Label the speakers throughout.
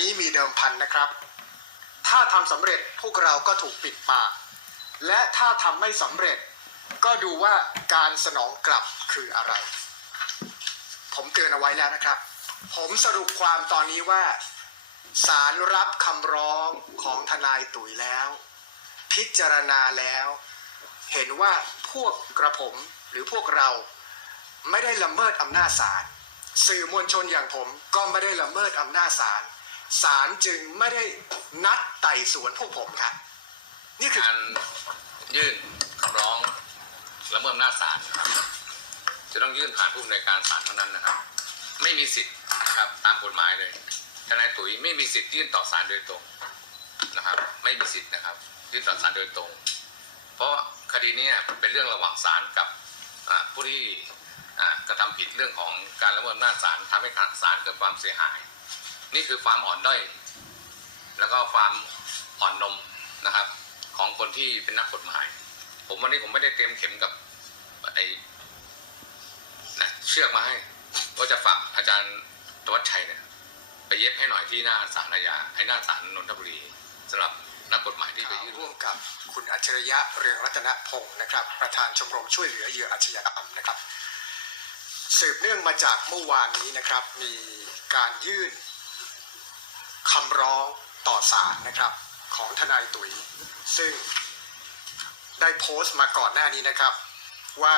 Speaker 1: นี้มีเดิมพันนะครับ ถ้าทำสำเร็จพวกเราก็ถูกปิดปาก และถ้าทำไม่สำเร็จ ก็ดูว่าการสนองกลับคืออะไร ผมเตือนเอาไว้แล้วนะครับ ผมสรุปความตอนนี้ว่าศาลรับคำร้องของทนายตุ๋ยแล้ว พิจารณาแล้ว เห็นว่าพวกกระผมหรือพวกเราไม่ได้ละเมิดอำนาจศาลสื่อมวลชนอย่างผมก็ไม่ได้ละเมิดอำนาจศาล ศาลจึงไม่ได้นัดไต่สวนพวกผมครับ นี่คือ
Speaker 2: การยื่นคำร้องละเมิดอำนาจศาลนะครับ จะต้องยื่นผ่านผู้อำนวยการศาลเท่านั้นนะครับ ไม่มีสิทธิ์นะครับตามกฎหมายเลยทนายตุ๋ยไม่มีสิทธิ์ยื่นต่อศาลโดยตรงนะครับ ไม่มีสิทธิ์นะครับ ยื่นต่อศาลโดยตรง เพราะคดีนี้เป็นเรื่องระหว่างศาลกับผู้ที่กระทำผิดเรื่องของการละเมิดอำนาจศาลทำให้ศาลเกิดความเสียหาย นี่คือความอ่อนด้อยแล้วก็ความอ่อนนมนะครับ ของคนที่เป็นนักกฎหมาย ผมวันนี้ผมไม่ได้เตรียมเข็มกับไอ้นะเชือกมาให้ว่าจะฝากอาจารย์ตวัชชัยเนี่ยไปเย็บให้หน่อยที่หน้าศาลอาญาให้หน้าศาลนนทบุรีสำหรับนักกฎหมายที่ไปยื่น
Speaker 1: ร่วมกับคุณอัจฉริยะเรืองรัตนพงศ์นะครับ ประธานชมรมช่วยเหลือเหยื่ออาชญากรรมนะครับ สืบเนื่องมาจากเมื่อวานนี้นะครับ มีการยื่น คำร้องต่อศาลนะครับของทนายตุ๋ย ซึ่งได้โพสต์มาก่อนหน้านี้นะครับ ว่า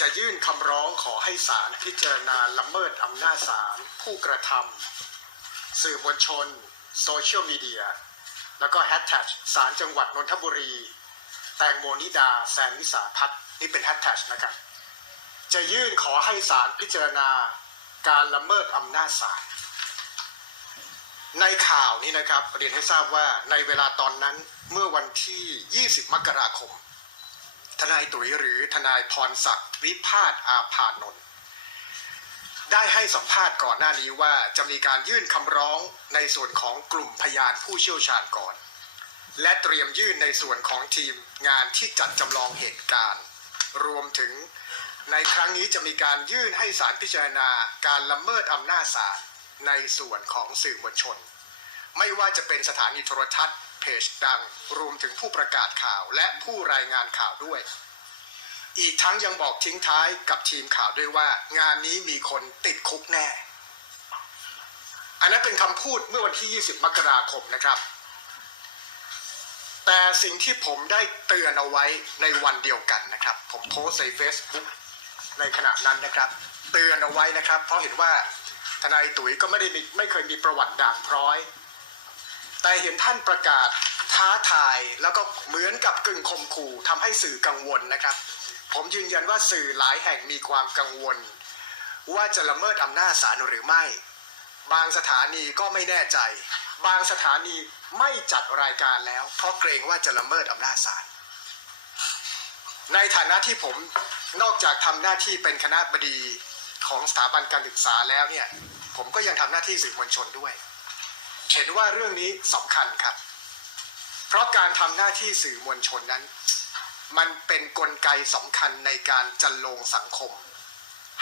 Speaker 1: จะยื่นคำร้องขอให้ศาลพิจารณาละเมิดอำนาจศาลผู้กระทำสื่อมวลชน โซเชียลมีเดีย แล้วก็แฮชแท็กศาลจังหวัดนนทบุรี แตงโมนิดา แซนวิสาพัฒน์นี่เป็นแฮชแท็กนะครับ จะยื่นขอให้ศาลพิจารณาการละเมิดอำนาจศาล ในข่าวนี้นะครับเรียนให้ทราบว่าในเวลาตอนนั้นเมื่อวันที่ 20 มกราคม ทนายตุ๋ยหรือทนายพรศักดิ์วิพาทอาภานนท์ได้ให้สัมภาษณ์ก่อนหน้านี้ว่าจะมีการยื่นคำร้องในส่วนของกลุ่มพยานผู้เชี่ยวชาญก่อน และเตรียมยื่นในส่วนของทีมงานที่จัดจำลองเหตุการณ์ รวมถึงในครั้งนี้จะมีการยื่นให้ศาลพิจารณาการละเมิดอำนาจศาล ในส่วนของสื่อมวลชน ไม่ว่าจะเป็นสถานีโทรทัศน์ เพจดัง รวมถึงผู้ประกาศข่าวและผู้รายงานข่าวด้วย อีกทั้งยังบอกทิ้งท้ายกับทีมข่าวด้วยว่า งานนี้มีคนติดคุกแน่ อันนั้นเป็นคำพูดเมื่อวันที่ 20 มกราคมนะครับ แต่สิ่งที่ผมได้เตือนเอาไว้ในวันเดียวกันนะครับ ผมโพสต์ใน Facebook ในขณะนั้นนะครับ เตือนเอาไว้นะครับ เพราะเห็นว่า ทนายตุ๋ยก็ไม่ได้มีไม่เคยมีประวัติด่างพร้อย แต่เห็นท่านประกาศท้าทายแล้วก็เหมือนกับกึ่งข่มขู่ทำให้สื่อกังวลนะครับ ผมยืนยันว่าสื่อหลายแห่งมีความกังวล ว่าจะละเมิดอำนาจศาลหรือไม่ บางสถานีก็ไม่แน่ใจ บางสถานีไม่จัดรายการแล้ว เพราะเกรงว่าจะละเมิดอำนาจศาลในฐานะที่ผมนอกจากทำหน้าที่เป็นคณะบดี ของสถาบันการศึกษาแล้วเนี่ย ผมก็ยังทำหน้าที่สื่อมวลชนด้วย เห็นว่าเรื่องนี้สำคัญครับ เพราะการทำหน้าที่สื่อมวลชนนั้น มันเป็นนกลไกสำคัญในการจันลงสังคม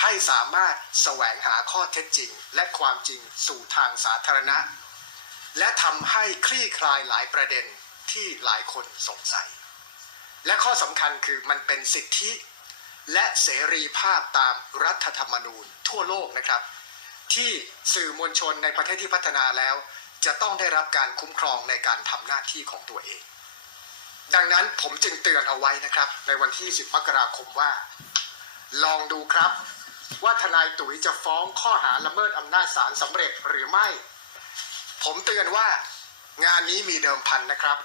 Speaker 1: ให้สามารถแสวงหาข้อเท็จจริง และความจริงสู่ทางสาธารณะ และทำให้คลี่คลายหลายประเด็นที่หลายคนสงสัย และข้อสำคัญคือมันเป็นสิทธิ และเสรีภาพตามรัฐธรรมนูญทั่วโลกนะครับ ที่สื่อมวลชนในประเทศที่พัฒนาแล้ว จะต้องได้รับการคุ้มครองในการทำหน้าที่ของตัวเอง ดังนั้นผมจึงเตือนเอาไว้นะครับ ในวันที่ 10 มกราคมว่า ลองดูครับ ว่าทนายตุ๋ยจะฟ้องข้อหาละเมิดอำนาจศาลสำเร็จหรือไม่ ผมเตือนว่างานนี้มีเดิมพันนะครับ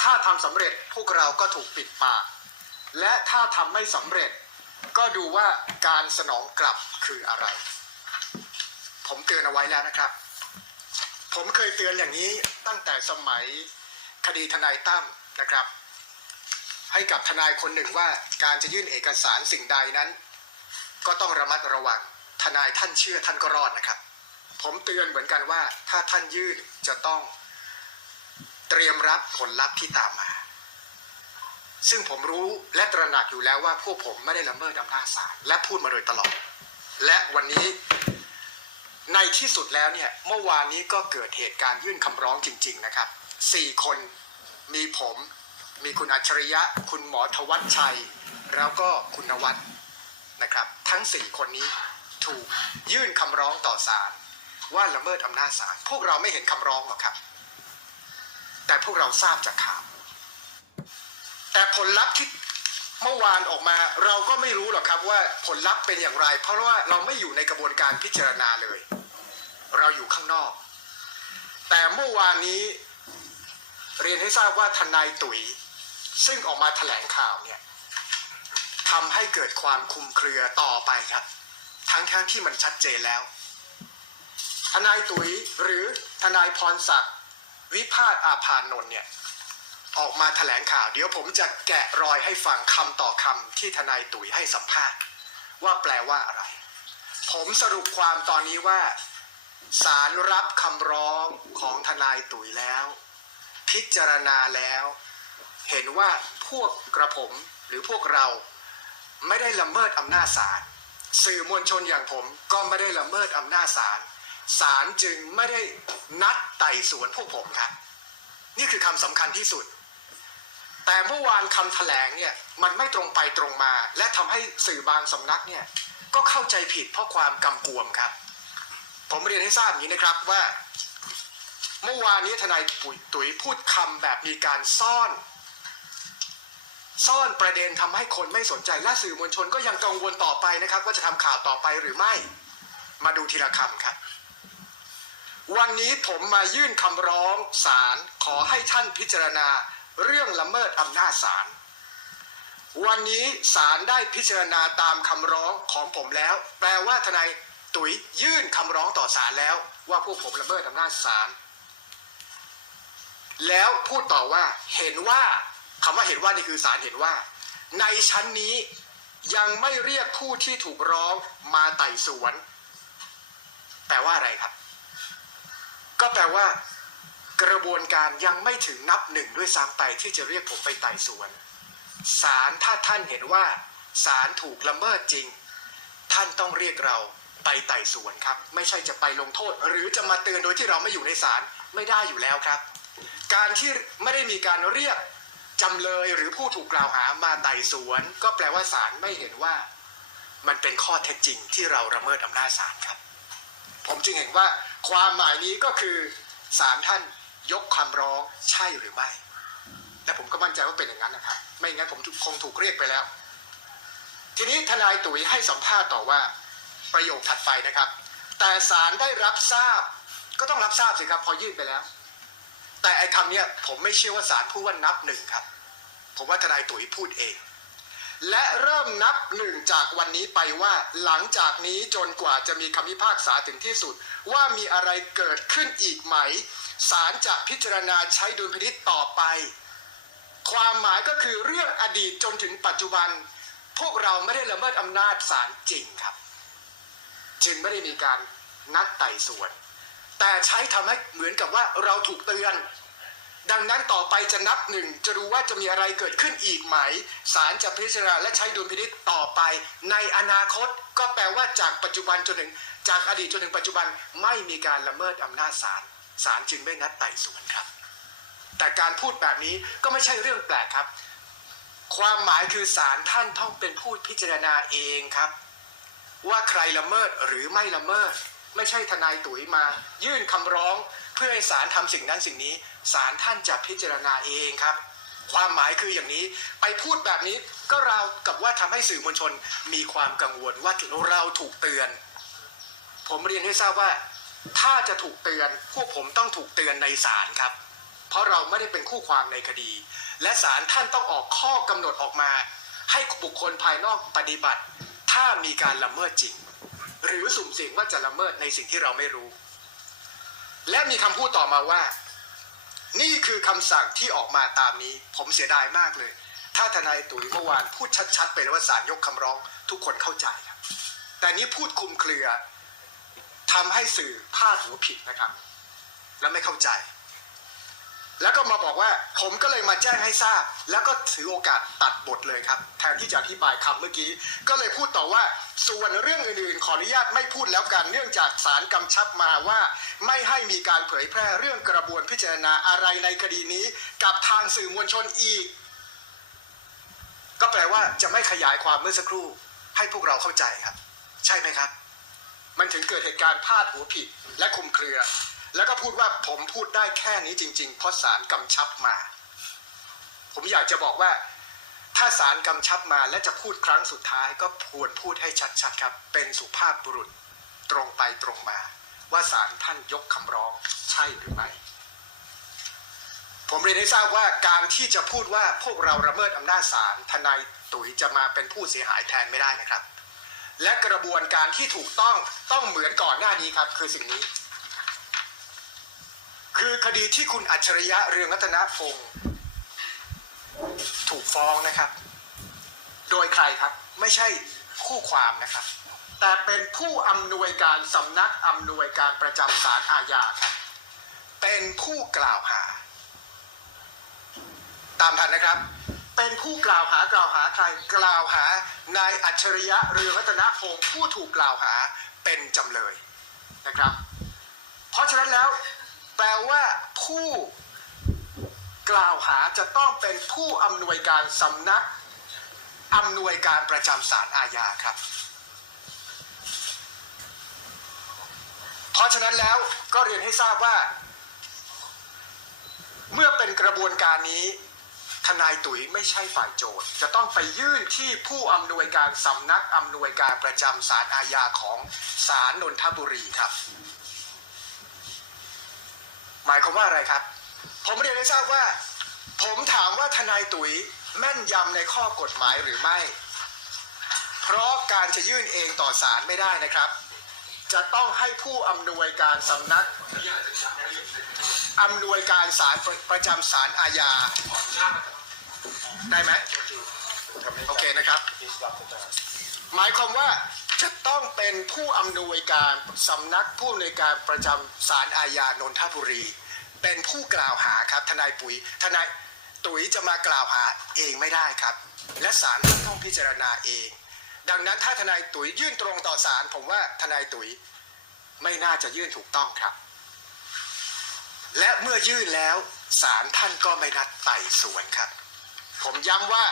Speaker 1: ถ้าทำสำเร็จพวกเราก็ถูกปิดปาก และถ้าทำไม่สำเร็จ ก็ดูว่าการสนองกลับคืออะไร ผมเตือนเอาไว้แล้วนะครับ ผมเคยเตือนอย่างนี้ตั้งแต่สมัยคดีทนายตั้มนะครับ ให้กับทนายคนหนึ่งว่าการจะยื่นเอกสารสิ่งใดนั้น ก็ต้องระมัดระวังทนายท่านเชื่อท่านก็รอดนะครับ ผมเตือนเหมือนกันว่าถ้าท่านยื่นจะต้องเตรียมรับผลลัพธ์ที่ตามมา ซึ่งผมรู้และตระหนักอยู่แล้วว่าพวกผมไม่ได้ละเมิดอำนาจศาลและพูดมาโดยตลอด และวันนี้ในที่สุดแล้วเนี่ยเมื่อวานนี้ก็เกิดเหตุการณ์ยื่นคำร้องจริง ๆ นะครับสี่คนมีผม มีคุณอัจฉริยะ คุณหมอทวัชชัย แล้วก็คุณนวัดนะครับ ทั้งสี่คนนี้ถูกยื่นคำร้องต่อศาลว่าละเมิดอำนาจศาลพวกเราไม่เห็นคำร้องหรอกครับ แต่พวกเราทราบจากข่าว แต่ผลลัพธ์ที่เมื่อวานออกมาเราก็ไม่รู้หรอกครับว่าผลลัพธ์เป็นอย่างไร เพราะว่าเราไม่อยู่ในกระบวนการพิจารณาเลย เราอยู่ข้างนอก แต่เมื่อวานนี้เรียนให้ทราบว่าทนายตุ๋ยซึ่งออกมาแถลงข่าวเนี่ยทำให้เกิดความคลุมเครือต่อไปครับ ทั้งๆทที่มันชัดเจนแล้ว ทนายตุ๋ยหรือทนายพรศักดิ์วิพาทอาภานนท์เนี่ย ออกมาแถลงข่าว เดี๋ยวผมจะแกะรอยให้ฟังคำต่อคำที่ทนายตุ๋ยให้สัมภาษณ์ ว่าแปลว่าอะไร ผมสรุปความตอนนี้ว่าศาลรับคำร้องของทนายตุ๋ยแล้ว พิจารณาแล้ว เห็นว่าพวกกระผมหรือพวกเราไม่ได้ละเมิดอำนาจศาลสื่อมวลชนอย่างผมก็ไม่ได้ละเมิดอำนาจศาลศาลจึงไม่ได้นัดไต่สวนพวกผมครับ นี่คือคำสำคัญที่สุด แต่เมื่อวานคำแถลงเนี่ยมันไม่ตรงไปตรงมา และทำให้สื่อบางสำนักเนี่ยก็เข้าใจผิดเพราะความกำกวมครับ ผมเรียนให้ทราบอย่างนี้นะครับว่า เมื่อวานนี้ทนายปุ๋ยตุ๋ยพูดคำแบบมีการซ่อน ซ่อนประเด็นทำให้คนไม่สนใจและสื่อมวลชนก็ยังกังวลต่อไปนะครับ ว่าจะทำข่าวต่อไปหรือไม่ มาดูทีละคำครับวันนี้ผมมายื่นคำร้องศาลขอให้ท่านพิจารณา เรื่องละเมิดอำนาจศาลวันนี้ศาลได้พิจารณาตามคำร้องของผมแล้ว แปลว่าทนายตุ๋ยยื่นคำร้องต่อศาลแล้ว ว่าพวกผมละเมิดอำนาจศาลแล้วพูดต่อว่าเห็นว่าคำว่าเห็นว่านี่คือศาลเห็นว่า ในชั้นนี้ยังไม่เรียกผู้ที่ถูกร้องมาไต่สวนแปลว่าอะไรครับ ก็แปลว่า กระบวนการยังไม่ถึงนับหนึ่งด้วยซ้ำไปที่จะเรียกผมไปไต่สวนศาลถ้าท่านเห็นว่าศาลถูกละเมิดจริง ท่านต้องเรียกเราไปไต่สวนครับ ไม่ใช่จะไปลงโทษ หรือจะมาเตือนโดยที่เราไม่อยู่ในศาลไม่ได้อยู่แล้วครับ การที่ไม่ได้มีการเรียกจำเลยหรือผู้ถูกกล่าวหามาไต่สวน ก็แปลว่าศาลไม่เห็นว่า มันเป็นข้อเท็จจริงที่เราละเมิดอำนาจศาลครับ ผมจึงเห็นว่าความหมายนี้ก็คือศาลท่าน ยกคำร้องใช่หรือไม่ และผมก็มั่นใจว่าเป็นอย่างนั้นนะครับ ไม่งั้นผมคงถูกเรียกไปแล้ว ทีนี้ทนายตุ๋ยให้สัมภาษณ์ต่อว่า ประโยคถัดไปนะครับ แต่ศาลได้รับทราบ ก็ต้องรับทราบสิครับ พอยื่นไปแล้ว แต่ไอ้คำเนี้ยผมไม่เชื่อว่าศาลพูดว่านับหนึ่งครับ ผมว่าทนายตุ๋ยพูดเอง และเริ่มนับหนึ่งจากวันนี้ไปว่า หลังจากนี้จนกว่าจะมีคำพิพากษาถึงที่สุด ว่ามีอะไรเกิดขึ้นอีกไหมศาลจะพิจารณาใช้ดุลพินิษต่อไป ความหมายก็คือเรื่องอดีตจนถึงปัจจุบัน พวกเราไม่ได้ละเมิดอำนาจศาลจริงครับ จึงไม่ได้มีการนัดไต่สวน แต่ใช้ทำให้เหมือนกับว่าเราถูกเตือน ดังนั้นต่อไปจะนับหนึ่งจะรู้ว่าจะมีอะไรเกิดขึ้นอีกไหมศาลจะพิจารณาและใช้ดุลพินิษต่อไป ในอนาคตก็แปลว่าจากปัจจุบันจนถึงจากอดีตจนถึงปัจจุบันไม่มีการละเมิดอำนาจศาลศาลจึงไม่นัดไต่สวนครับ แต่การพูดแบบนี้ก็ไม่ใช่เรื่องแปลกครับ ความหมายคือศาลท่านต้องเป็นผู้พิจารณาเองครับ ว่าใครละเมิดหรือไม่ละเมิด ไม่ใช่ทนายตุ๋ยมา ยื่นคำร้อง เพื่อให้ศาลทำสิ่งนั้นสิ่งนี้ศาลท่านจะพิจารณาเองครับ ความหมายคืออย่างนี้ไปพูดแบบนี้ก็ราวกับว่าทำให้สื่อมวลชนมีความกังวลว่าเราถูกเตือน ผมเรียนให้ทราบว่า ถ้าจะถูกเตือนพวกผมต้องถูกเตือนในศาลครับ เพราะเราไม่ได้เป็นคู่ความในคดี และศาลท่านต้องออกข้อกำหนดออกมา ให้บุคคลภายนอกปฏิบัติ ถ้ามีการละเมิดจริง หรือสุ่มเสี่ยงว่าจะละเมิดในสิ่งที่เราไม่รู้ และมีคำพูดต่อมาว่า นี่คือคำสั่งที่ออกมาตามนี้ ผมเสียดายมากเลย ถ้าทนายตุ๋ยเมื่อวานพูดชัดๆไปแล้ว่าศาลยกคำร้องทุกคนเข้าใจครับ แต่นี้พูดคลุมเครือทำให้สื่อพลาดหัวผิดนะครับ และไม่เข้าใจ แล้วก็มาบอกว่าผมก็เลยมาแจ้งให้ทราบ แล้วก็ถือโอกาสตัดบทเลยครับ แทนที่จะอธิบายคำเมื่อกี้ ก็เลยพูดต่อว่าส่วนเรื่องอื่นๆ ขออนุญาตไม่พูดแล้วกันเนื่องจากศาลกำชับมาว่า ไม่ให้มีการเผยแพร่เรื่องกระบวนพิจารณาอะไรในคดีนี้ กับทางสื่อมวลชนอีก ก็แปลว่าจะไม่ขยายความเมื่อสักครู่ ให้พวกเราเข้าใจครับ ใช่ไหมครับ มันถึงเกิดเหตุการณ์พลาดหัวผิดและคุมเครือ แล้วก็พูดว่าผมพูดได้แค่นี้จริง ๆ เพราะศาลกำชับมา ผมอยากจะบอกว่า ถ้าศาลกำชับมาและจะพูดครั้งสุดท้ายก็ควรพูดให้ชัดๆครับ เป็นสุภาพบุรุษตรงไปตรงมา ว่าศาลท่านยกคำร้องใช่หรือไม่ผมเรียนให้ทราบว่าการที่จะพูดว่าพวกเราระเมิดอำนาจศาลทนายตุ๋ยจะมาเป็นผู้เสียหายแทนไม่ได้นะครับ และกระบวนการที่ถูกต้องต้องเหมือนก่อนหน้านี้ครับ คือสิ่งนี้ คือคดีที่คุณอัจฉริยะเรืองรัตนพงศ์ถูกฟ้องนะครับ โดยใครครับ ไม่ใช่คู่ความนะครับ แต่เป็นผู้อำนวยการสำนักอำนวยการประจำศาลอาญาครับเป็นผู้กล่าวหา ตามทันนะครับ เป็นผู้กล่าวหากล่าวหาใครกล่าวหานายอัจฉริยะเรืองรัตนพงศ์ผู้ถูกกล่าวหาเป็นจำเลยนะครับ เพราะฉะนั้นแล้ว แปลว่าผู้กล่าวหาจะต้องเป็นผู้อำนวยการสำนักอำนวยการประจำศาลอาญาครับ เพราะฉะนั้นแล้วก็เรียนให้ทราบว่า เมื่อเป็นกระบวนการนี้ทนายตุ๋ยไม่ใช่ฝ่ายโจทย์ จะต้องไปยื่นที่ผู้อำนวยการสำนักอำนวยการประจำศาลอาญาของศาลนนทบุรีครับ หมายความว่าอะไรครับ ผมเรียนให้ทราบว่า ผมถามว่าทนายตุ๋ยแม่นยำในข้อกฎหมายหรือไม่ เพราะการจะยื่นเองต่อศาลไม่ได้นะครับ จะต้องให้ผู้อำนวยการสำนักอำนวยการศาลประประจำศาลอาญาได้ไหมโอเคนะครับ หมายความว่า จะต้องเป็นผู้อำนวยการสำนักผู้อำนวยการประจำศาลอาญานนทบุรี เป็นผู้กล่าวหาครับทนายปุ๋ยทนายตุ๋ยจะมากล่าวหาเองไม่ได้ครับ และศาลต้องพิจารณาเอง ดังนั้นถ้าทนายตุ๋ยยื่นตรงต่อศาลผมว่าทนายตุ๋ยไม่น่าจะยื่นถูกต้องครับ และเมื่อยื่นแล้วศาลท่านก็ไม่นัดไต่สวนครับ ผมย้ำว่า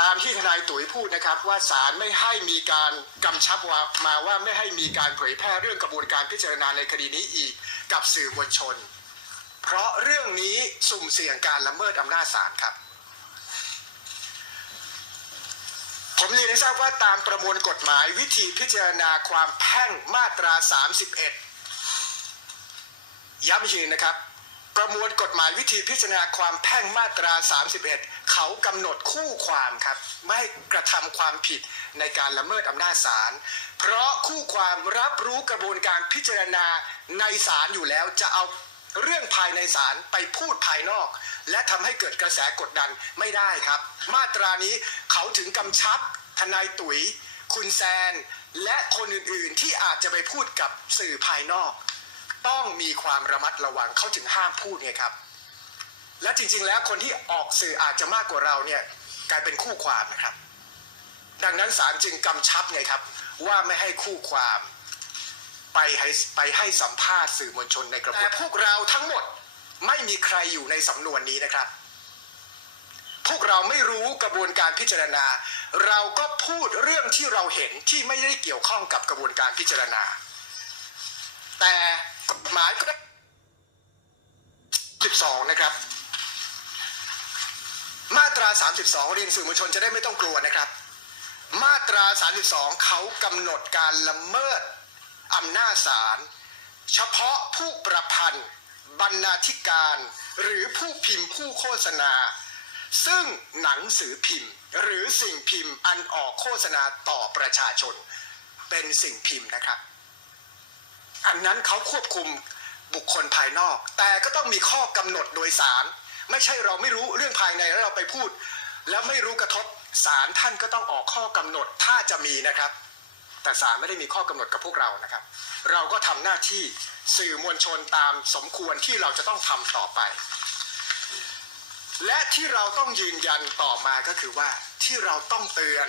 Speaker 1: ตามที่ทนายตุ๋ยพูดนะครับว่าศาลไม่ให้มีการกำชับว่ามาว่าไม่ให้มีการเผยแพร่เรื่องกระบวนการพิจารณาในคดีนี้อีกกับสื่อมวลชน เพราะเรื่องนี้สุ่มเสี่ยงการละเมิดอำนาจศาลครับ ผมเรียนให้ทราบว่าตามประมวลกฎหมายวิธีพิจารณาความแพ่งมาตรา 31 ย้ำอีกทีนะครับ ประมวลกฎหมายวิธีพิจารณาความแพ่งมาตรา 31 เขากำหนดคู่ความครับ ไม่กระทำความผิดในการละเมิดอำนาจศาล เพราะคู่ความรับรู้กระบวนการพิจารณาในศาลอยู่แล้วจะเอาเรื่องภายในศาลไปพูดภายนอก และทำให้เกิดกระแสกดดันไม่ได้ครับ มาตรานี้เขาถึงกำชับทนายตุ๋ย คุณแซน และคนอื่นๆ ที่อาจจะไปพูดกับสื่อภายนอก ต้องมีความระมัดระวังเขาถึงห้ามพูดไงครับ และจริงๆแล้วคนที่ออกสื่ออาจจะมากกว่าเราเนี่ยกลายเป็นคู่ความนะครับ ดังนั้นศาลจึงกำชับไงครับ ว่าไม่ให้คู่ความไปให้ไปให้สัมภาษณ์สื่อมวลชนในกระบวนแต่พวกเราทั้งหมดไม่มีใครอยู่ในสำนวนนี้นะครับ พวกเราไม่รู้กระบวนการพิจารณา เราก็พูดเรื่องที่เราเห็นที่ไม่ได้เกี่ยวข้องกับกระบวนการพิจารณา แต่กฎ หมายก็ได้12นะครับ มาตรา 32 เรียนสื่อมวลชนจะได้ไม่ต้องกลัวนะครับ มาตรา 32 เขากำหนดการละเมิดอำนาจศาลเฉพาะผู้ประพันธ์ บรรณาธิการ หรือผู้พิมพ์ผู้โฆษณา ซึ่งหนังสือพิมพ์ หรือสิ่งพิมพ์อันออกโฆษณาต่อประชาชน เป็นสิ่งพิมพ์นะครับ อันนั้นเขาควบคุมบุคคลภายนอก แต่ก็ต้องมีข้อกำหนดโดยสาร ไม่ใช่เราไม่รู้เรื่องภายในแล้วเราไปพูด แล้วไม่รู้กระทบสารท่านก็ต้องออกข้อกำหนดถ้าจะมีนะครับ แต่ศาลไม่ได้มีข้อกำหนดกับพวกเรานะครับ เราก็ทำหน้าที่สื่อมวลชนตามสมควรที่เราจะต้องทำต่อไป และที่เราต้องยืนยันต่อมาก็คือว่าที่เราต้องเตือน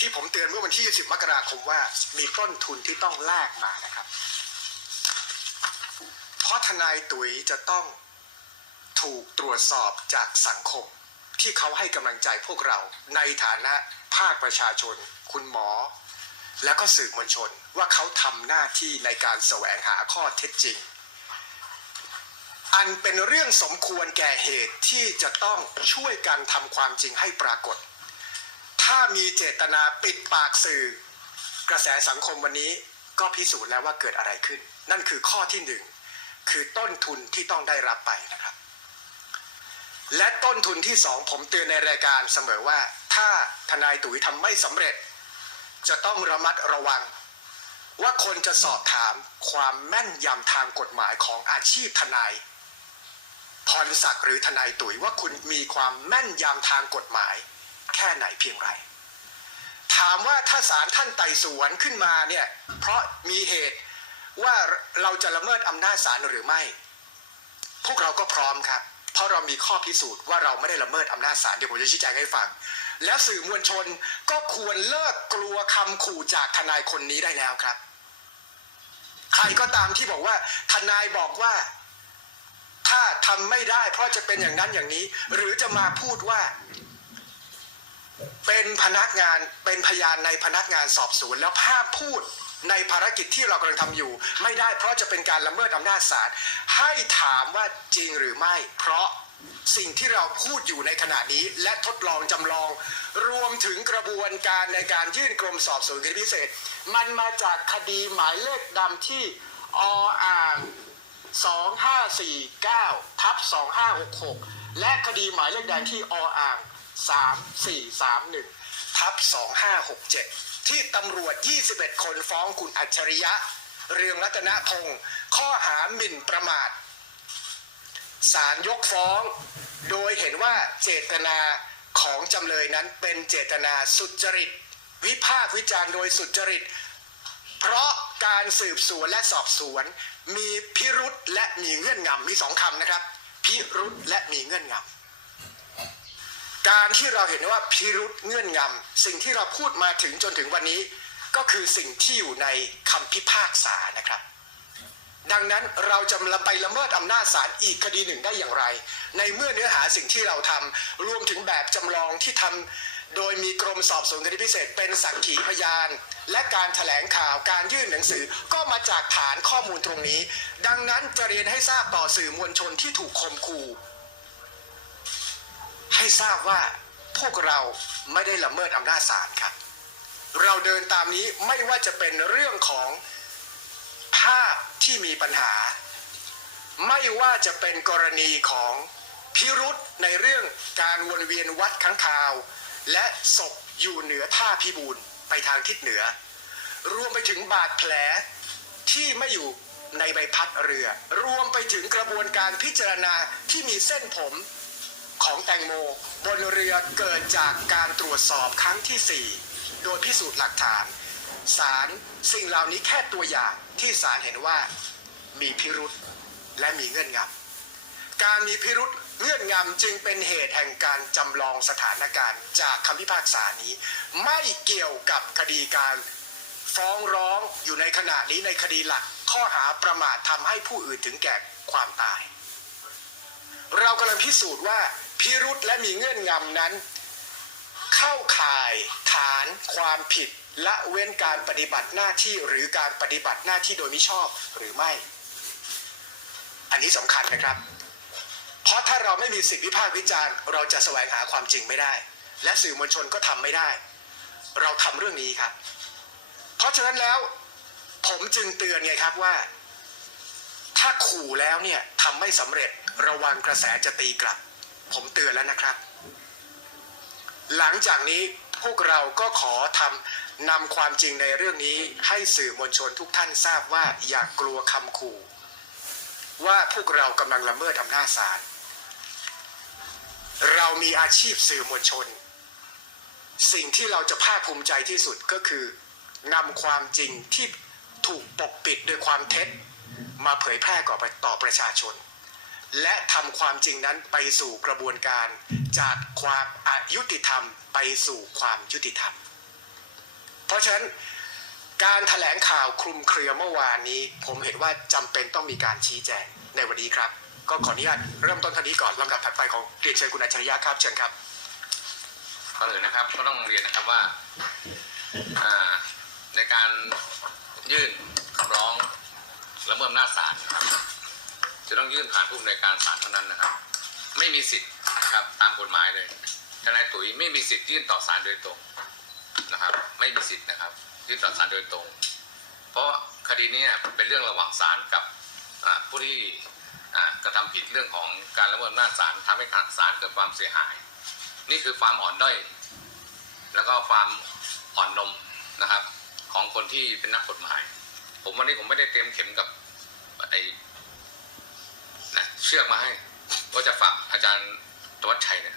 Speaker 1: ที่ผมเตือนเมื่อวันที่ 20 มกราคมว่ามีต้นทุนที่ต้องแลกมานะครับ เพราะทนายตุ๋ยจะต้องถูกตรวจสอบจากสังคม ที่เขาให้กำลังใจพวกเราในฐานะภาคประชาชน คุณหมอ แล้วก็สื่อมวลชนว่าเขาทำหน้าที่ในการแสวงหาข้อเท็จจริง อันเป็นเรื่องสมควรแก่เหตุที่จะต้องช่วยกันทำความจริงให้ปรากฏ ถ้ามีเจตนาปิดปากสื่อ กระแสสังคมวันนี้ก็พิสูจน์แล้วว่าเกิดอะไรขึ้น นั่นคือข้อที่หนึ่งคือต้นทุนที่ต้องได้รับไปนะครับ และต้นทุนที่สองผมเตือนในรายการเสมอว่า ถ้าทนายตุ๋ยทำไม่สำเร็จ จะต้องระมัดระวัง ว่าคนจะสอบถามความแม่นยำทางกฎหมายของอาชีพทนายพรศักดิ์หรือทนายตุ๋ยว่าคุณมีความแม่นยำทางกฎหมาย แค่ไหนเพียงไร ถามว่าถ้าศาลท่านไต่สวนขึ้นมาเนี่ยเพราะมีเหตุว่าเราจะละเมิดอำนาจศาลหรือไม่ พวกเราก็พร้อมครับ เพราะเรามีข้อพิสูจน์ว่าเราไม่ได้ละเมิดอำนาจศาลเดี๋ยวผมจะชี้แจงให้ฟัง แล้วสื่อมวลชนก็ควรเลิกกลัวคำขู่จากทนายคนนี้ได้แล้วครับ ใครก็ตามที่บอกว่าทนายบอกว่า ถ้าทำไม่ได้เพราะจะเป็นอย่างนั้นอย่างนี้ หรือจะมาพูดว่า เป็นพนักงานเป็นพยานในพนักงานสอบสวนแล้วภาพพูดในภารกิจที่เรากำลังทำอยู่ ไม่ได้เพราะจะเป็นการละเมิดอำนาจศาลให้ถามว่าจริงหรือไม่ เพราะสิ่งที่เราพูดอยู่ในขณะนี้ และทดลองจำลอง รวมถึงกระบวนการในการยื่นกรมสอบสวนคดีพิเศษ มันมาจากคดีหมายเลขดำที่ออ่าง2549ทับ2566 และคดีหมายเลขแดงที่ออ่าง 3431ทับ2567 ที่ตำรวจ 21 คนฟ้องคุณอัจฉริยะ เรืองรัตนพงศ์ข้อหาหมิ่นประมาทศาลยกฟ้อง โดยเห็นว่าเจตนาของจำเลยนั้นเป็นเจตนาสุจริต วิพากษ์วิจารณ์โดยสุจริต เพราะการสืบสวนและสอบสวน มีพิรุษและมีเงื่อนงำมีสองคำนะครับ พิรุษและมีเงื่อนงำ การที่เราเห็นว่าพิรุษเงื่อนงำสิ่งที่เราพูดมาถึงจนถึงวันนี้ ก็คือสิ่งที่อยู่ในคำพิพากษานะครับ ดังนั้นเราจะไปละเมิดอำนาจศาลอีกคดีหนึ่งได้อย่างไร ในเมื่อเนื้อหาสิ่งที่เราทำรวมถึงแบบจำลองที่ทำโดยมีกรมสอบสวนคดีพิเศษ เป็นสักขีพยาน และการถแถลงข่าวการยื่นหนังสือก็มาจากฐานข้อมูลตรงนี้ ดังนั้นจะเรียนให้ทราบต่อสื่อมวลชนที่ถูกข่มขู่ ให้ทราบว่าพวกเราไม่ได้ละเมิดอำนาจศาลครับ เราเดินตามนี้ไม่ว่าจะเป็นเรื่องของภาพที่มีปัญหา ไม่ว่าจะเป็นกรณีของพิรุษในเรื่องการวนเวียนวัดค้างคาว และศพอยู่เหนือท่าพิบูลไปทางทิศเหนือ รวมไปถึงบาดแผลที่ไม่อยู่ในใบพัดเรือ รวมไปถึงกระบวนการพิจารณาที่มีเส้นผม ของแตงโมบนเรือเกิดจากการตรวจสอบครั้งที่ 4 โดยพิสูจน์หลักฐานศาลสิ่งเหล่านี้แค่ตัวอย่างที่ศาลเห็นว่ามีพิรุษและมีเงื่อนงำการมีพิรุษเงื่อนงำจึงเป็นเหตุแห่งการจำลองสถานการณ์จากคำพิพากษานี้ ไม่เกี่ยวกับคดีการฟ้องร้องอยู่ในขณะนี้ในคดีหลัก ข้อหาประมาททำให้ผู้อื่นถึงแก่ความตาย เรากำลังพิสูจน์ว่า พิรุษและมีเงื่อนงำนั้น เข้าข่ายฐานความผิดละเว้นการปฏิบัติหน้าที่หรือการปฏิบัติหน้าที่โดยมิชอบหรือไม่ อันนี้สำคัญนะครับ เพราะถ้าเราไม่มีสิทธิวิพากษ์วิจารณ์ เราจะแสวงหาความจริงไม่ได้ และสื่อมวลชนก็ทำไม่ได้ เราทำเรื่องนี้ครับ เพราะฉะนั้นแล้ว ผมจึงเตือนไงครับว่า ถ้าขู่แล้วเนี่ยทำไม่สำเร็จระวังกระแสจะตีกลับ ผมเตือนแล้วนะครับ หลังจากนี้พวกเราก็ขอทำนำความจริงในเรื่องนี้ให้สื่อมวลชนทุกท่านทราบว่าอย่ากกลัวคำขู่ ว่าพวกเรากำลังละเมิดอำนาจศาลเรามีอาชีพสื่อมวลชน สิ่งที่เราจะภาคภูมิใจที่สุดก็คือนำความจริงที่ถูกปกปิดด้วยความเท็จ มาเผยแพร่ก่อไปต่อประชาชน และทำความจริงนั้นไปสู่กระบวนการ จากความอายุติธรรมไปสู่ความยุติธรรม เพราะฉะนั้นการถแถลงข่าวคลุมเครือเมื่อวานนี้ ผมเห็นว่าจำเป็นต้องมีการชี้แจงในวันนี้ครับ ก็ขออนุญาตเริ่มต้นท่านี้ก่อนลำดับถัดไปของเรียนเชิญคุณอัจฉริยะครับเชิญครับ
Speaker 2: ก่อนอื่นะครับก็ต้องเรียนนะครับว่าในการยื่นคำร้องละเมิดอำนาจศาลครับ จะต้องยื่นผ่านผู้อำนวยการศาลเท่านั้นนะครับ ไม่มีสิทธิ์นะครับตามกฎหมายเลยทนายตุ๋ยไม่มีสิทธิ์ยื่นต่อศาลโดยตรงนะครับ ไม่มีสิทธิ์นะครับ ยื่นต่อศาลโดยตรง เพราะคดีนี้เป็นเรื่องระหว่างศาลกับผู้ที่กระทำผิดเรื่องของการละเมิดอำนาจศาลทำให้ศาลเกิดความเสียหาย นี่คือความอ่อนด้อยแล้วก็ความอ่อนนมนะครับ ของคนที่เป็นนักกฎหมาย ผมวันนี้ผมไม่ได้เตรียมเข็มกับไอ เชือกมาให้ว่าจะฝากอาจารย์ตวัชชัยเนี่ย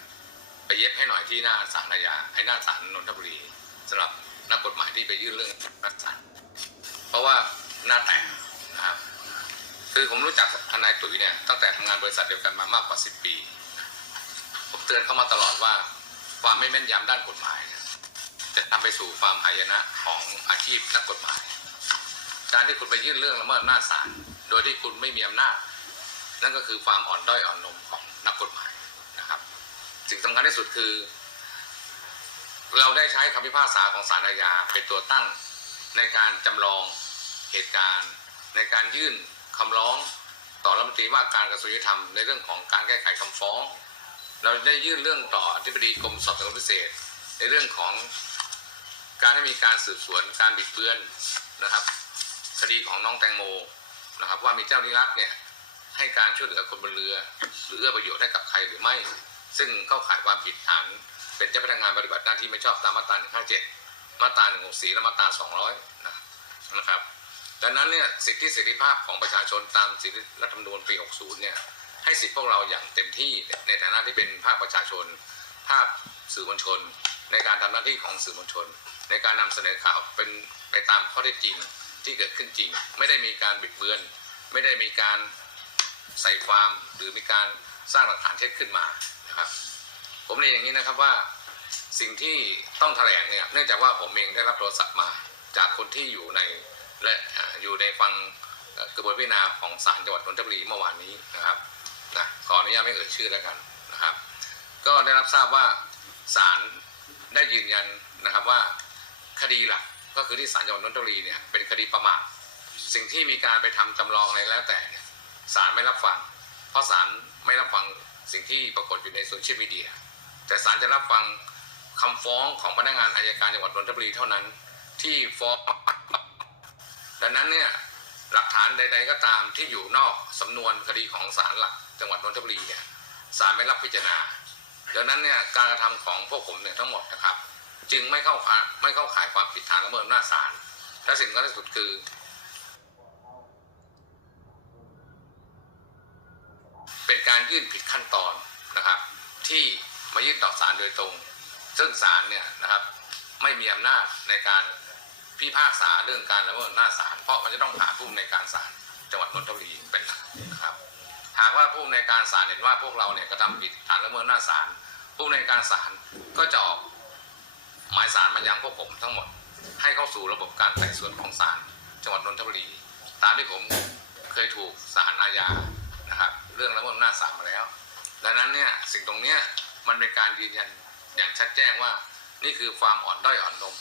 Speaker 2: ไปเย็บให้หน่อยที่หน้าศาลอาญาให้หน้าศาลนนทบุรีสำหรับนักกฎหมายที่ไปยื่นเรื่องนักศาลเพราะว่าหน้าแตกนะครับคือผมรู้จักทนายตุ๋ยเนี่ยตั้งแต่ทำงานบริษัทเดียวกันมามากกว่า10ปี ผมเตือนเขามาตลอดว่าความไม่แม่นยำด้านกฎหมาย จะนำไปสู่ความหายนะของอาชีพนักกฎหมาย การที่คุณไปยื่นเรื่องละเมิดอำนาจศาลโดยที่คุณไม่มีอำนาจ นั่นก็คือความอ่อนด้อยอ่อนนมของนักกฎหมายนะครับ สิ่งสำคัญที่สุดคือ เราได้ใช้คำพิพากษาของศาลอาญาเป็นตัวตั้งในการจำลองเหตุการณ์ ในการยื่นคำร้องต่อรัฐมนตรีว่าการกระทรวงยุติธรรมในเรื่องของการแก้ไขคำฟ้อง เราได้ยื่นเรื่องต่ออธิบดีกรมสอบสวนพิเศษ ในเรื่องของการให้มีการสืบสวนการบิดเบือนนะครับ คดีของน้องแตงโมนะครับ ว่ามีเจ้าหน้าที่รัฐเนี่ย ให้การช่วยเหลือคนบนเรือ หรือเอื้อประโยชน์ให้กับใครหรือไม่ ซึ่งเข้าข่ายความผิดฐานเป็นเจ้าพนักงานปฏิบัติหน้าที่ไม่ชอบตามมาตรา 157 มาตรา 164 และมาตรา 200 นะนะครับ ดังนั้นเนี่ยสิทธิเสรีภาพของประชาชนตามสิทธิรัฐธรรมนูญปี 60 เนี่ยให้สิทธิพวกเราอย่างเต็มที่ในฐานะที่เป็นภาคประชาชน ภาคสื่อมวลชน ในการทำหน้าที่ของสื่อมวลชน ในการนำเสนอข่าวเป็นไปตามข้อเท็จจริงที่เกิดขึ้นจริง ไม่ได้มีการบิดเบือน ไม่ได้มีการ ใส่ความหรือมีการสร้างหลักฐานเท็จขึ้นมานะครับ ผมเรียนอย่างนี้นะครับว่าสิ่งที่ต้องแถลงเนี่ยเนื่องจากว่าผมเองได้รับโทรศัพท์มา จากคนที่อยู่ในและอยู่ในฟังกระบวนพิจารณาของศาลจังหวัดนนทบุรีเมื่อวานนี้นะครับนะขออนุญาตไม่เอ่ยชื่อแล้วกันนะครับ ก็ได้รับทราบว่าศาลได้ยืนยันนะครับว่าคดีหลักก็คือที่ศาลจังหวัดนนทบุรีเนี่ยเป็นคดีประมาทสิ่งที่มีการไปทำจำลองอะไรแล้วแต่เนี่ย ศาลไม่รับฟัง เพราะศาลไม่รับฟังสิ่งที่ปรากฏอยู่ในโซเชียลมีเดีย แต่ศาลจะรับฟังคำฟ้องของพนักงานอายการจังหวัดนนทบุรีเท่านั้น ที่ฟ้องดังนั้นเนี่ยหลักฐานใด ๆ ก็ตามที่อยู่นอกสำนวนคดีของศาลหลักจังหวัดนนทบุรีเนี่ยศาลไม่รับพิจารณาดังนั้นเนี่ยการกระทำของพวกผมเนี่ยทั้งหมดนะครับ จึงไม่เข้าไม่เข้าข่ายความผิดฐานละเมิดอำนาจศาลและสิ่งสำคัญที่สุดคือ เป็นการยื่นผิดขั้นตอนนะครับ ที่มายื่นต่อศาลโดยตรง ซึ่งศาลเนี่ยนะครับ ไม่มีอำนาจในการพิพากษาเรื่องการละเมิดอำนาจศาลเพราะมันจะต้องผ่านผู้ในการศาลจังหวัดนนทบุรีเป็นหลักนะครับ หากว่าผู้ในการศาลเห็นว่าพวกเราเนี่ยกระทำผิดฐานละเมิดอำนาจศาลผู้ในการศาลก็จะออกหมายสารมายังพวกผมทั้งหมด ให้เข้าสู่ระบบการไต่สวนของศาลจังหวัดนนทบุรีตามที่ผมเคยถูกศาลอาญา นะครับเรื่องละเมิดอำนาจศาลมาแล้ว ดังนั้นเนี่ยสิ่งตรงเนี้ยมันเป็นการยืนยันอย่างชัดแจ้งว่านี่คือความอ่อนด้อยอ่อนนม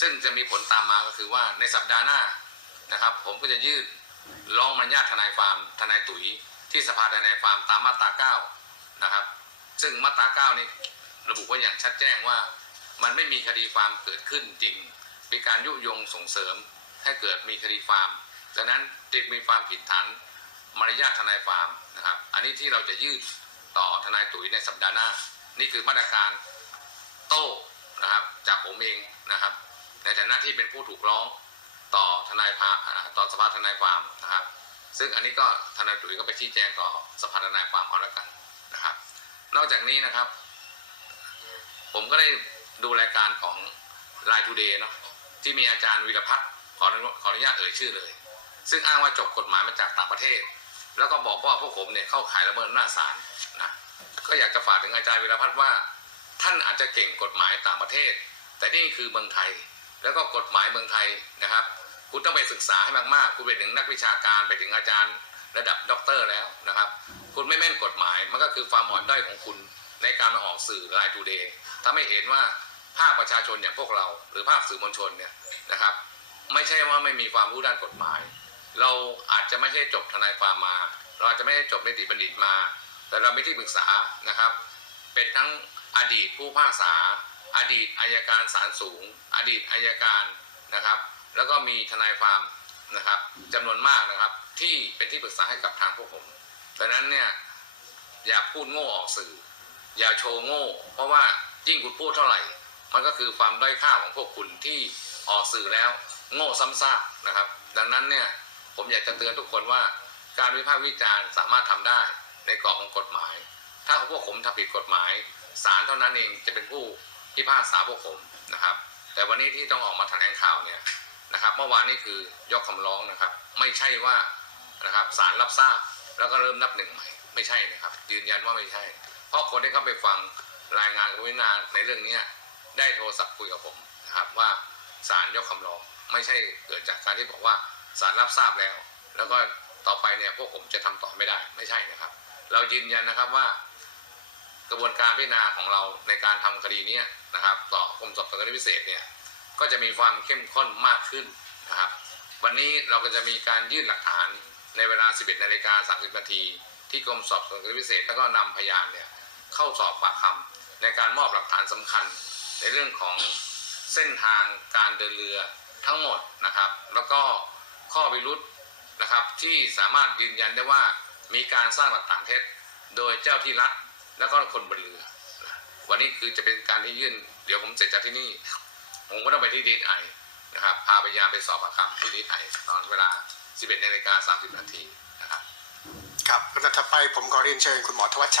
Speaker 2: ซึ่งจะมีผลตามมาก็คือว่าในสัปดาห์หน้านะครับ ผมก็จะยื่นร้องมัญญาทนายความทนายตุ๋ยที่สภาทนายความตามมาตรา9นะครับ ซึ่งมาตรา9นี่ระบุไว้อย่างชัดแจ้งว่า มันไม่มีคดีความเกิดขึ้นจริงเป็นการยุยงส่งเสริมให้เกิดมีคดีความดังนั้นจึงมีความผิดฐาน มารยาททนายความนะครับ อันนี้ที่เราจะยื่นต่อทนายตุ๋ยในสัปดาห์หน้า นี่คือมาตรการโต้นะครับจากผมเองนะครับ ในฐานะที่เป็นผู้ถูกร้องต่อทนายพาต่อสภาทนายความนะครับ ซึ่งอันนี้ก็ทนายตุ๋ยก็ไปชี้แจงต่อสภาทนายความเอาล้วกันนะครับ นอกจากนี้นะครับ ผมก็ได้ดูรายการของ l ล n e Today เนาะที่มีอาจารย์วีรพัฒน์ขอขออนุญาตเอ่ยชื่อเลย ซึ่งอ้างว่าจบกฎหมายมาจากต่างประเทศ แล้วก็บอกว่าพวกผมเนี่ยเข้าข่ายละเมิดอำนาจศาลนะก็อยากจะฝากถึงอาจารย์วีรพัฒน์ว่า ท่านอาจจะเก่งกฎหมายต่างประเทศ แต่นี่คือเมืองไทย แล้วก็กฎหมายเมืองไทยนะครับ คุณต้องไปศึกษาให้มากๆ คุณไปถึงนักวิชาการไปถึงอาจารย์ระดับด็อกเตอร์แล้วนะครับ คุณไม่แม่นกฎหมายมันก็คือความอ่อนด้อยของคุณในการมาออกสื่อไลน์ทูเดย์ทำให้เห็นว่าภาคประชาชนอย่างพวกเรา หรือภาคสื่อมวลชนเนี่ยนะครับ ไม่ใช่ว่าไม่มีความรู้ด้านกฎหมาย เราอาจจะไม่ใช่จบทนายความมา เราอาจจะไม่ได้จบนิติบัณฑิตมา แต่เราไม่ที่ปรึกษานะครับ เป็นทั้งอดีตผู้พิพากษา อดีตอายการศาลสูง อดีตอายการนะครับ แล้วก็มีทนายความนะครับจำนวนมากนะครับ ที่เป็นที่ปรึกษาให้กับทางพวกผมดังนั้นเนี่ยอย่าพูดโง่ออกสื่อ อย่าโชว์โง่ เพราะว่ายิ่งคุณพูดเท่าไหร่ มันก็คือความด้อยค่าของพวกคุณที่ออกสื่อแล้ว โง่ซ้ำซากนะครับ ดังนั้นเนี่ย ผมอยากจะเตือนทุกคนว่าการวิพากษ์วิจารณ์สามารถทำได้ในกรอบของกฎหมาย ถ้าพวกผมทำผิดกฎหมายศาลเท่านั้นเองจะเป็นผู้พิพากษาพวกผมนะครับ แต่วันนี้ที่ต้องออกมาแถลงข่าวเนี่ยนะครับเมื่อวานนี้คือยกคำร้องนะครับ ไม่ใช่ว่านะครับศาลรับทราบแล้วก็เริ่มนับหนึ่งใหม่ไม่ใช่นะครับ ยืนยันว่าไม่ใช่ เพราะคนที่เข้าไปฟังรายงานกวินาในเรื่องนี้ได้โทรศัพท์คุยกับผมนะครับว่าศาลยกคำร้องไม่ใช่เกิดจากการที่บอกว่า ศาลรับทราบแล้ว แล้วก็ต่อไปเนี่ยพวกผมจะทำต่อไม่ได้ไม่ใช่นะครับ เรายืนยันนะครับว่ากระบวนการพิจารณาของเราในการทำคดีนี้นะครับ ต่อกรมสอบสวนคดีพิเศษเนี่ยก็จะมีความเข้มข้นมากขึ้นนะครับ วันนี้เราก็จะมีการยื่นหลักฐานในเวลา 11นาฬิกา30นาทีที่กรมสอบสวนคดีพิเศษแล้วก็นำพยานเนี่ยเข้าสอบปากคำในการมอบหลักฐานสำคัญ ในเรื่องของเส้นทางการเดินเรือทั้งหมดนะครับ แล้วก็ ข้อพิรุษนะครับที่สามารถยืนยันได้ว่ามีการสร้างหลักฐานเท็จโดยเจ้าที่รัฐแล้วก็คนบนเรือ วันนี้คือจะเป็นการที่ยื่น เดี๋ยวผมเสร็จจากที่นี่ ผมก็ต้องไปที่ดีไอนะครับพาพยานไปสอบปากคำที่ดีไอตอนเวลา 11นาฬิกา30นาทีนะครับ
Speaker 1: ครับลำดับถัดไปผมขอเรียนเชิญคุณหมอทวัชชัย